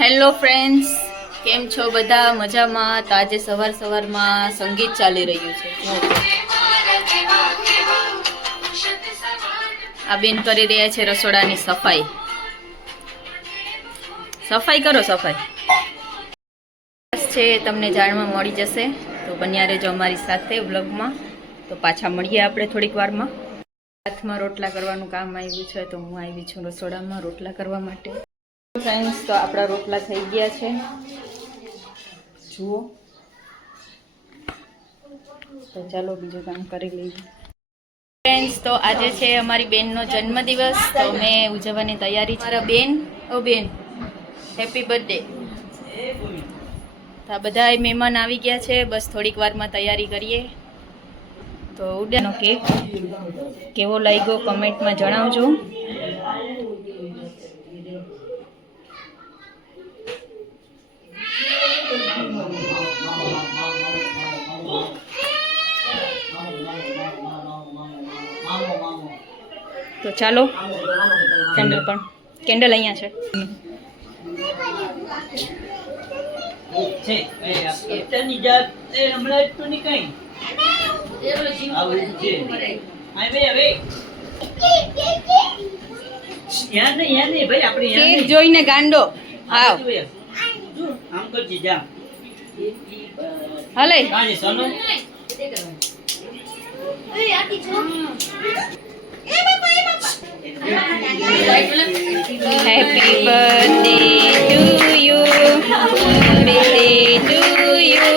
Hello friends, કેમ છો બધા? મજામાં? તો આજે સવારમાં સંગીત ચાલી રહ્યું છે. આ બેન કરી રહ્યા છે રસોડાની સફાઈ. સફાઈ કરો, સફાઈ છે, તમને જાણવા મળી જશે. તો બન્યા રહેજો અમારી સાથે વ્લોગમાં. તો પાછા મળીએ આપણે થોડીક વારમાં. હાથમાં રોટલા કરવાનું કામ આવ્યું છે, તો હું આવી છું રસોડામાં રોટલા કરવા માટે. ફ્રેન્ડ્સ, તો આપણા રોટલા થઈ ગયા છે, જુઓ. તો ચાલો બીજું કામ કરી લઈએ. ફ્રેન્ડ્સ, તો આજે છે અમારી બેનનો જન્મદિવસ, તો મેં ઉજવવાની તૈયારી. મારા બેન, ઓ બેન, હેપી બર્થડે. તો આ બધા મહેમાન આવી ગયા છે, બસ થોડીક વારમાં તૈયારી કરીએ. તો ઉડેનો કેક કેવો લાગ્યો કમેન્ટમાં જણાવજો. તો ચાલો, કેન્ડલ પણ, કેન્ડલ અહીંયા છે. કેક જોઈને ગાંડો આવ. હાલે Happy birthday to you, birthday to you,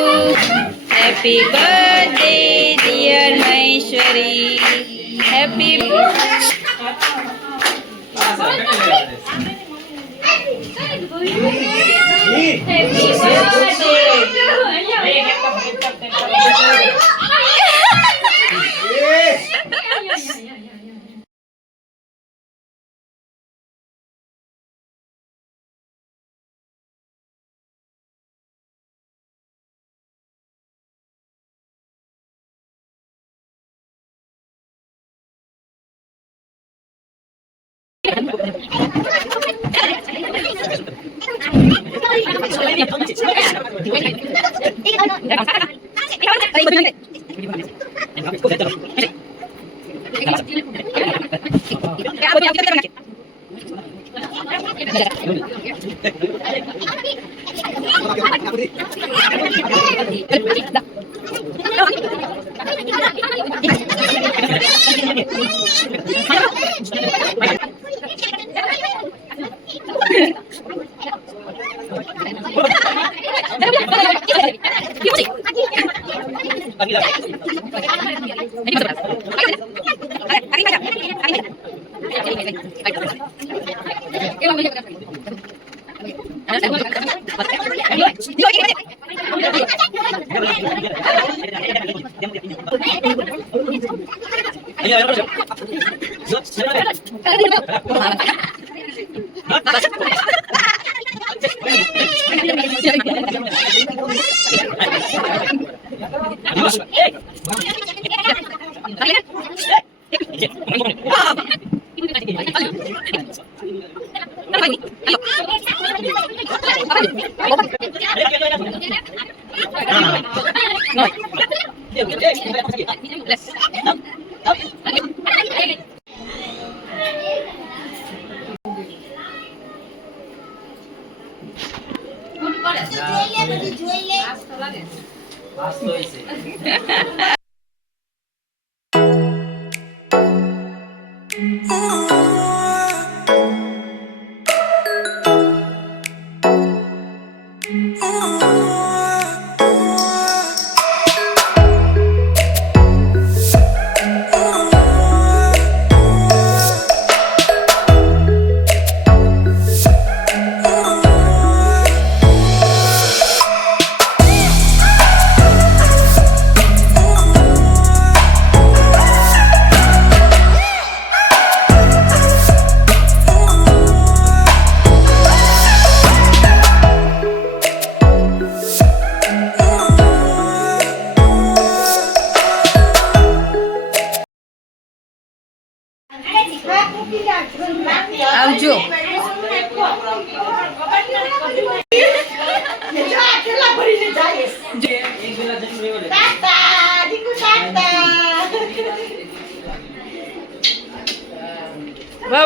happy birthday dear Maheshwari, happy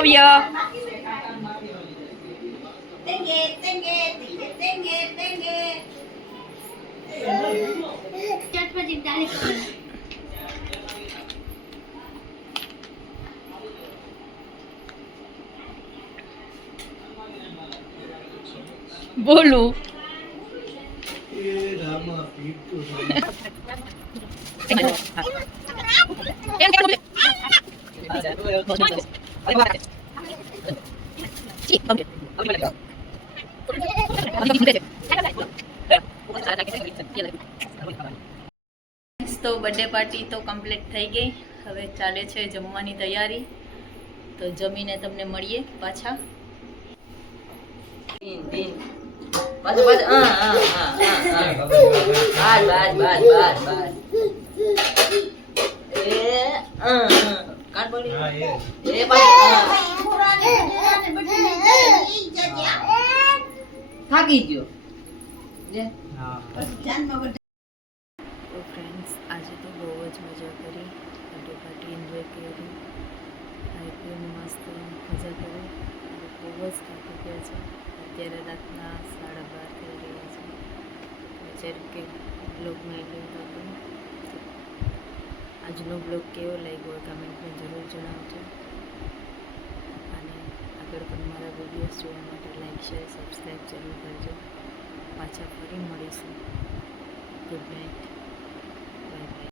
ભવ્ય. બોલું તો બર્થડે પાર્ટી તો કમ્પ્લીટ થઈ ગઈ. હવે ચાલે છે જમવાની તૈયારી. તો જમીને તમને મળીએ પાછા. થાકી ગયો. તો ફ્રેન્ડ્સ આજે તો બહુ જ મજા કરી. બર્થડે પાર્ટી એન્જોય કરી. આઈપીએલ મસ્ત મજા કરી. બહુ જ થાકી ગયા છે. અત્યારે રાતના 12:30 થઈ રહ્યા છે. વિચાર્યું કે બ્લોગમાં એટલું હતું. આજનો બ્લોગ કેવો લાગ્યો કમેન્ટમાં જરૂર જણાવજો. અને આગળ પણ મારા વિડીયોઝ જોવા માટે લાઈક શેર સબસ્ક્રાઈબ જરૂર કરજો. પાછા ફરી મળીશું. Good night.